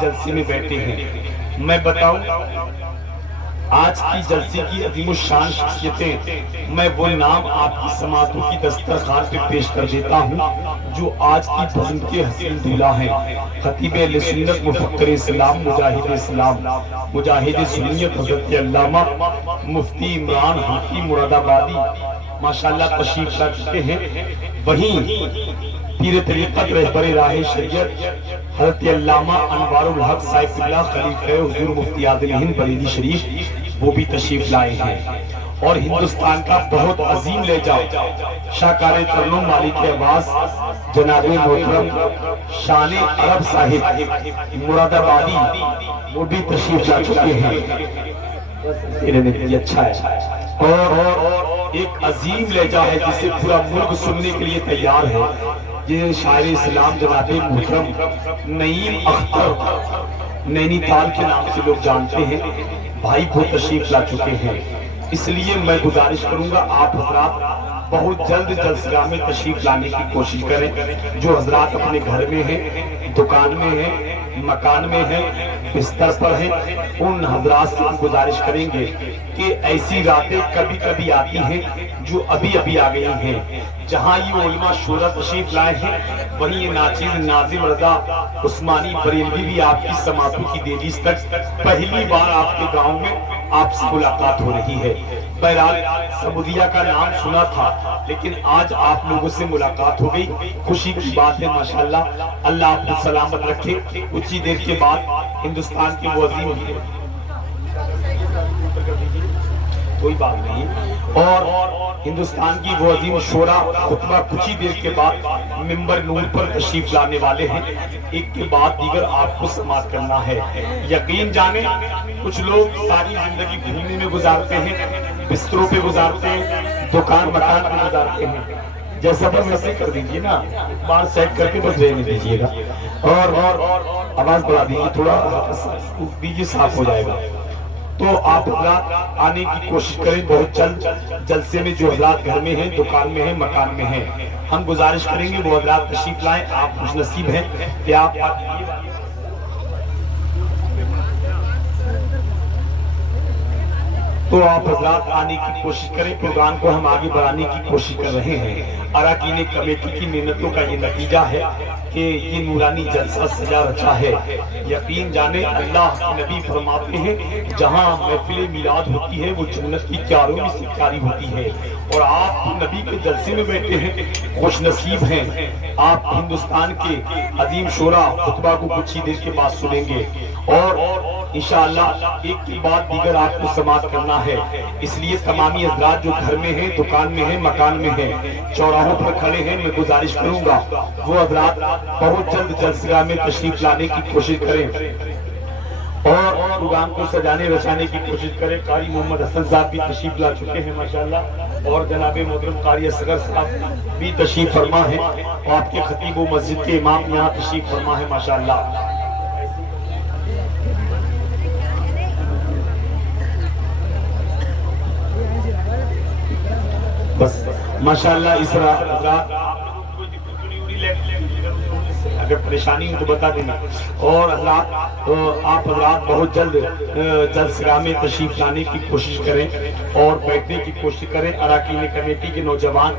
جلسے میں بیٹھے ہیں، میں بتاؤں آج کی جلسے کی عظیم الشان شخصیتیں میں وہ نام آپ کی سماعتوں کی دسترخوان پہ پیش کر دیتا ہوں جو آج کی بزم کے حسین دولہ ہیں۔ خطیب اہل سنت، مفکر اسلام، مجاہد اسلام، مجاہد سنیت حضرت علامہ مفتی عمران حاکی مراد آبادی ماشاءاللہ تشریف لا چکے ہیں۔ وہیں پیر طریقت رہبر راہ شریعت حضرت علامہ انوار الحق سیف اللہ خلیفہ حضور مفتی عادل ہند بریلی شریف وہ بھی تشریف لائے ہیں، اور ہندوستان کا بہت عظیم لہجہ شاہکار ترنم مالک عباس جناب محترم شان عرب صاحب مراد آبادی وہ بھی تشریف لا چکے ہیں۔ اچھا ہے، اور ایک عظیم لہجہ ہے جسے پورا ملک سننے کے لیے تیار ہے، یہ شاعر اسلام جناب محترم نعیم اختر نینی تال کے نام سے لوگ جانتے ہیں، بھائی وہ تشریف لا چکے ہیں۔ اس لیے میں گزارش کروں گا آپ حضرات بہت جلد جلسہ میں تشریف لانے کی کوشش کریں۔ جو حضرات اپنے گھر میں ہیں، دکان میں ہیں، مکان میں ہیں، بستر پر ہیں، ان حضرات سے ہم گزارش کریں گے کہ ایسی راتیں کبھی کبھی آتی ہیں جو ابھی ابھی آ گئی ہیں۔ جہاں یہ علماء شورا تشریف لائے ہیں وہیں یہ ناچیز ناظم رضا عثمانی بریلوی بھی آپ کی سماعتوں کی دہلیز تک پہلی بار آپ کے گاؤں میں آپ سے ملاقات ہو رہی ہے۔ بہرحال سعودیہ کا نام سنا تھا لیکن آج آپ لوگوں سے ملاقات ہو گئی، خوشی کی بات ہے ماشاءاللہ۔ اللہ آپ کو سلامت رکھے۔ کچھ ہی دیر کے بعد ہندوستان کے وہ عظیم کوئی بات نہیں، اور ہندوستان کی وہ عظیم شورا خطبہ کچھ ہی دیر کے بعد ممبر نور پر تشریف لانے والے ہیں، ایک کے بعد دیگر آپ کو سماعت کرنا ہے۔ یقین جانیں کچھ لوگ ساری زندگی گھومنے میں گزارتے ہیں، بستروں پہ گزارتے ہیں، دکان مکان پہ گزارتے ہیں، جیسا بس ویسے کر دیجئے نا، بار سیٹ کر کے بس رہنے دیجئے گا، اور آواز بڑھا دیجئے، تھوڑا دیجئے، صاف ہو جائے گا۔ تو آپ حضرات آنے کی کوشش کریں بہت جلد جلسے میں۔ جو حضرات گھر میں ہیں، دکان میں ہیں، مکان میں ہیں، ہم گزارش کریں گے وہ حضرات تشریف لائیں۔ آپ خوش نصیب ہیں کہ آپ تو آپ حضرات آنے کی کوشش کریں۔ پروگرام کو ہم آگے بڑھانے کی کوشش کر رہے ہیں۔ اراکین کمیٹی کی محنتوں کا یہ نتیجہ ہے کہ یہ نورانی جلسہ سجا رچا ہے۔ یقین جانے اللہ کے نبی فرماتے ہیں جہاں محفل میلاد ہوتی ہے وہ جنت کی کیاروں میں سے کیاری ہوتی ہے، اور آپ نبی کے جلسے میں بیٹھے ہیں، خوش نصیب ہیں۔ آپ ہندوستان کے عظیم شورا خطبہ کو کچھ ہی دیر کے بعد سنیں گے، اور انشاءاللہ ایک کے بعد دیگر آپ کو سماعت کرنا ہے۔ اس لیے تمامی حضرات جو گھر میں ہیں، دکان میں ہیں، مکان میں ہیں، چوراہوں پر کھڑے ہیں، میں گزارش کروں گا وہ حضرات بہت جلد جلسہ میں تشریف لانے کی کوشش کریں اور پروگرام کو سجانے رچانے کی کوشش کریں۔ قاری محمد حسن صاحب بھی تشریف لا چکے ہیں ماشاءاللہ، اور جناب محترم قاری اصغر صاحب بھی تشریف فرما ہے، اور آپ کے خطیب و مسجد کے امام یہاں تشریف فرما ہے ماشاءاللہ۔ بس ماشاءاللہ اس رات اگر پریشانی ہو تو بتا دینا، اور حضرات آپ حضرات بہت جلد جلسہ میں تشریف لانے کی کوشش کریں اور بیٹھنے کی کوشش کریں۔ اراکین کمیٹی کے نوجوان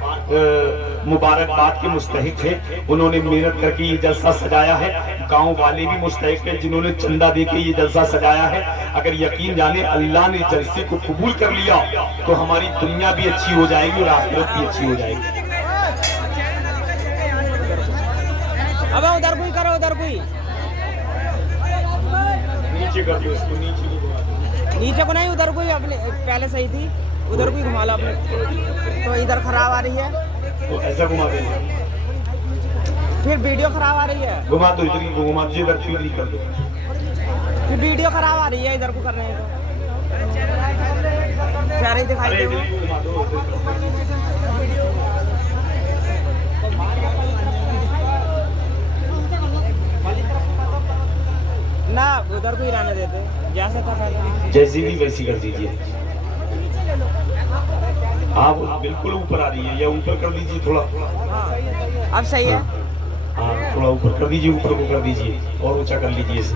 مبارکباد کے مستحق ہیں، انہوں نے محنت کر کے یہ جلسہ سجایا ہے۔ گاؤں والے بھی مستحق ہیں جنہوں نے چندہ دے کے یہ جلسہ سجایا ہے۔ اگر یقین جانے اللہ نے جلسے کو قبول کر لیا تو ہماری دنیا بھی اچھی ہو جائے گی اور آخرت بھی اچھی ہو جائے گی۔ اب ادھر کوئی کرو، ادھر کوئی نیچے کر دو اس کو، نیچے کو نہیں، ادھر کوئی اپنے پہلے صحیح تھی، ادھر کوئی گھما لو اپنے، تو ادھر خراب آ رہی ہے، ایسا گھما دیں، پھر ویڈیو خراب آ رہی ہے، گھما دو ادھر ہی، گھما دیجیے، ادھر چودری کر دو، پھر ویڈیو خراب آ رہی ہے، ادھر کو کرنے ہے تو چہرے دکھائی دے نہ، ادھر کو ہی رہنے دیتے جیسے تھا پہلے، جیسی بھی ویسی کر دیجیے۔ آپ بالکل اوپر آ رہی ہے، یا اوپر کر دیجیے تھوڑا، اب صحیح ہے، ہاں تھوڑا اوپر کر دیجیے، اوپر کو کر دیجیے اور اونچا کر لیجیے اسے۔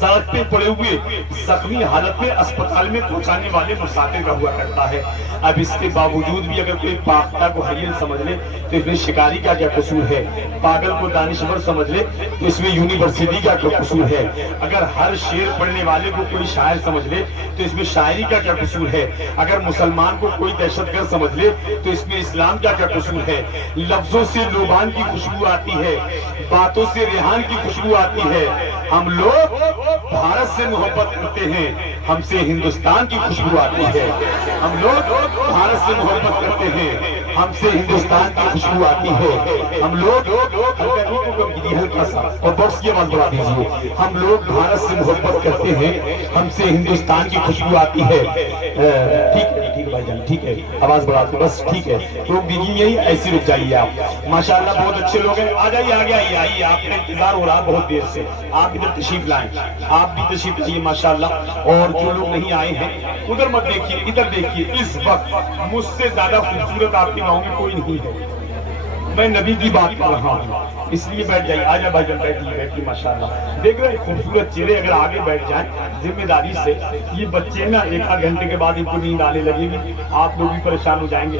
سڑک پہ پڑے ہوئے زخمی حالت میں اسپتال میں پہنچانے والے مسافر کا ہوا کرتا ہے۔ اب اس کے باوجود بھی اگر کوئی پاختہ کو حیل سمجھ لے تو اس میں شکاری کا کیا قصور ہے، پاگل کو دانشور سمجھ لے تو اس میں یونیورسٹی کا کیا قصور ہے، اگر ہر شعر پڑھنے والے کو کوئی شاعر سمجھ لے تو اس میں شاعری کا کیا قصور ہے، اگر مسلمان کو کوئی دہشت گرد سمجھ لے تو اس میں اسلام کا کیا قصور ہے۔ لفظوں سے لوبان کی خوشبو آتی ہے، باتوں سے ریحان کی خوشبو آتی ہے۔ ہم لوگ بھارت سے محبت کرتے ہیں، ہم سے ہندوستان کی خوشبو آتی ہے۔ ہم لوگ بھارت سے محبت کرتے ہیں، ہم سے ہندوستان کی خوشبو آتی ہے۔ ہم لوگ ہلکا سا اور باکس کی آواز بڑھا دیجیے، ہم لوگ بھارت سے محبت کرتے ہیں، ہم سے ہندوستان کی خوشبو آتی ہے۔ ٹھیک ہے ٹھیک بھائی جان، ٹھیک ہے آواز بڑھا دو بس، ٹھیک ہے روک دیجیے، یہی ایسے رک جائیے آپ۔ ماشاءاللہ بہت اچھے لوگ ہیں، آ جائیے آگے آئیے، آئیے آپ کا انتظار ہو رہا بہت دیر سے، آپ ادھر تشریف لائیں، آپ بھی تشریف لائیے ماشاءاللہ۔ اور جو لوگ نہیں آئے ہیں ادھر مت دیکھیے، ادھر دیکھیے، اس وقت مجھ سے زیادہ خوبصورت آپ کے گاؤں میں کوئی نہیں ہے، میں نبی کی بات کر رہا ہوں، اس لیے بیٹھ جائیے، آجا بھائی جان بیٹھیے بیٹھیے ماشاءاللہ۔ دیکھ رہے خوبصورت چہرے اگر آگے بیٹھ جائیں ذمہ داری سے، یہ بچے نا ایک آدھ گھنٹے کے بعد ان کو نیند آنے لگے گی، آپ لوگ بھی پریشان ہو جائیں گے،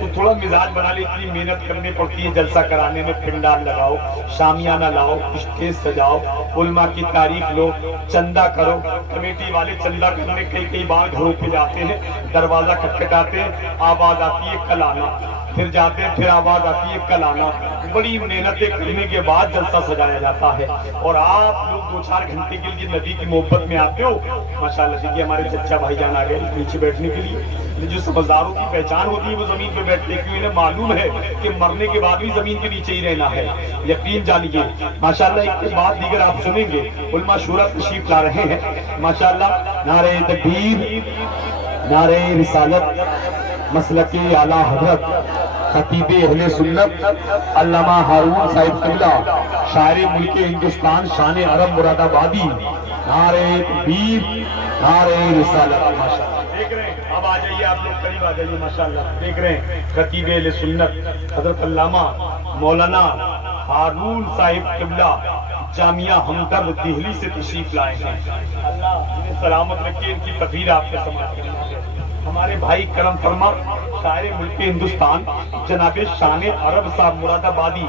تو تھوڑا مزاج بنا لے، اتنی محنت کرنی پڑتی ہے جلسہ کرانے میں، پنڈال لگاؤ، شامیانہ لاؤ، اسٹیج سجاؤ، علماء کی تاریخ لو، چندہ کرو، کمیٹی والے چندہ کرنے کئی بار گھروں پہ جاتے ہیں، دروازہ کھٹکھٹاتے ہیں، آواز آتی ہے کل آنا، پھر جاتے ہیں پھر آواز آتی ہے کل آنا، بڑی محنتیں کرنے کے بعد جلسہ سجایا جاتا ہے، اور آپ لوگ 2-4 گھنٹے کے لیے نبی کی محبت میں آتے ہو۔ ماشاءاللہ دیکھیے ہمارے چچا بھائی جان آ گئے نیچے بیٹھنے کے لیے، جو سمجھداروں کی پہچان ہوتی ہے وہ زمین پہ بیٹھتے ہیں، کیونکہ انہیں معلوم ہے کہ مرنے کے بعد بھی زمین کے نیچے ہی رہنا ہے، یقین جانیے ماشاءاللہ۔ ایک کے بعد دیگر آپ سنیں گے، علماء شورا تشریف لا رہے ہیں ماشاءاللہ، نعرہ تکبیر، نعرہ رسالت، مسلک اعلیٰ حضرت خطیب اہل سنت علامہ ہارون صاحب قبلہ، شاعر ملک ہندوستان، شان عرب مراد آبادی، نعرہ تکبیر، نعرہ رسالت ماشاءاللہ۔ دیکھ رہے ہیں اب آ جائیے آپ لوگ قریب آ جائیے ماشاءاللہ، دیکھ رہے ہیں خطیب اہل سنت حضرت علامہ مولانا ہارون صاحب قبلہ جامعہ ہمدرد دہلی سے تشریف لائے ہیں، اللہ انہیں سلامت رکھے، ان کی تقریر آپ کے سماعت کرنا ہے۔ ہمارے بھائی کرم فرما شاعر ملک ہندوستان جناب شان عرب صاحب مراد آبادی،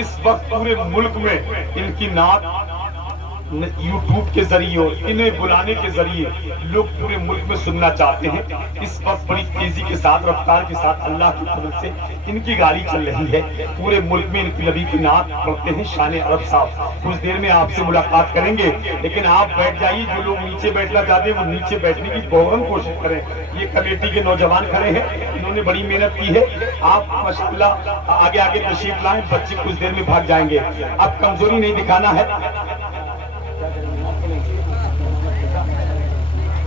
اس وقت پورے ملک میں ان کی نعت یوٹیوب کے ذریعے، انہیں بلانے کے ذریعے لوگ پورے ملک میں سننا چاہتے ہیں۔ اس وقت بڑی تیزی کے ساتھ، رفتار کے ساتھ اللہ کی فضل سے ان کی گاڑی چل رہی ہے، پورے ملک میں ان کی نبی کی نعت پڑھتے ہیں شان عرب صاحب۔ کچھ دیر میں آپ سے ملاقات کریں گے، لیکن آپ بیٹھ جائیے، جو لوگ نیچے بیٹھنا چاہتے ہیں وہ نیچے بیٹھنے کی فوراً کوشش کریں۔ یہ کمیٹی کے نوجوان کھڑے ہیں، انہوں نے بڑی محنت کی ہے، آپ ماشاءاللہ آگے آگے تشریف لائیں، بچے کچھ دیر میں بھاگ جائیں گے، اب کمزوری نہیں دکھانا ہے،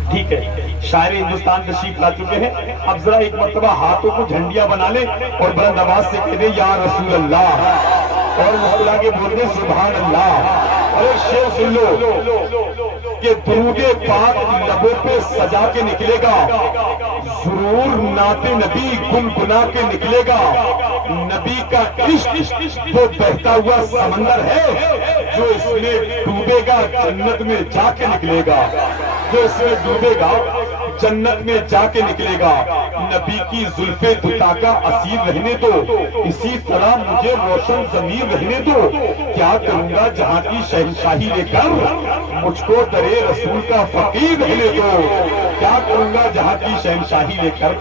ٹھیک ہے۔ شاعر ہندوستان تشریف لا چکے ہیں، اب ذرا ایک مرتبہ ہاتھوں کو جھنڈیاں بنا لیں اور بلند آواز سے کہہ دیں یا رسول اللہ، اور مسکرا کے بول دیں سبحان اللہ۔ اور ایک شعر سن لو کہ درود پاک لبوں پہ سجا کے نکلے گا، ضرور نعت نبی گنگنا کے نکلے گا، نبی کا عشق وہ بہتا ہوا سمندر ہے، جو اس میں ڈوبے گا جنت میں جا کے نکلے گا، جو اس میں ڈوبے گا جنت میں جا کے نکلے گا۔ نبی کی زلف دتا کا اسیر رہنے دو، اسی طرح مجھے روشن ضمیر رہنے دو، کیا کروں گا جہاں کی شہنشاہی لے کر مجھ کو درے رسول کا فقیر رہنے دو، کیا کروں گا جہاں کی شہنشاہی لے کر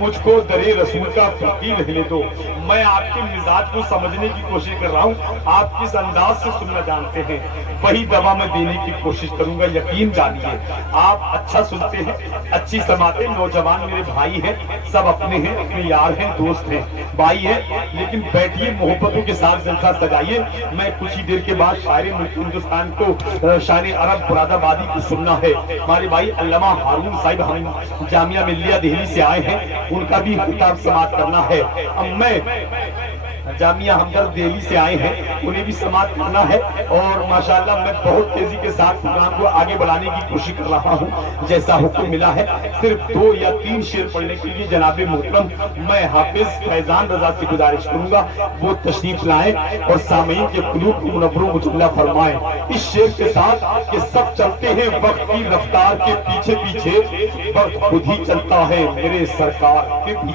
مجھ کو درے رسول کا فقیر رہنے دو۔ میں آپ کے مزاج کو سمجھنے کی کوشش کر رہا ہوں، آپ کس انداز سے سننا جانتے ہیں، وہی دوا میں دینے کی کوشش کروں گا، یقین جانیے آپ اچھا سنتے ہیں، اچھی سماعتیں، نوجوان میرے بھائی ہیں، سب اپنے ہیں، اپنے یار ہیں، دوست ہیں، بھائی ہیں، لیکن بیٹھیے محبتوں کے ساتھ جلسہ سجائیے۔ میں کچھ ہی دیر کے بعد شاعر ملک ہندوستان کو شان عرب مراد آبادی کو سننا ہے، ہمارے بھائی علامہ ہارون صاحب ہم جامعہ ملیہ دہلی سے آئے ہیں، ان کا بھی خطاب سماعت کرنا ہے۔ اب میں جامعہ ہمدرد دہلی سے آئے ہیں، انہیں بھی سماعت کرنا ہے، اور ماشاءاللہ میں بہت تیزی کے ساتھ پروگرام کو آگے بڑھانے کی کوشش کر رہا ہوں۔ جیسا حکم ملا ہے صرف 2 یا 3 شعر پڑھنے کے لیے جناب محترم میں حافظ فیضان رضا سے گزارش کروں گا وہ تشریف لائیں اور سامعین کے قلوب کو منور و مجلہ فرمائیں اس شعر کے ساتھ کہ سب چلتے ہیں وقت کی رفتار کے پیچھے پیچھے، وقت خود ہی چلتا ہے میرے سرکار کے پیچھے۔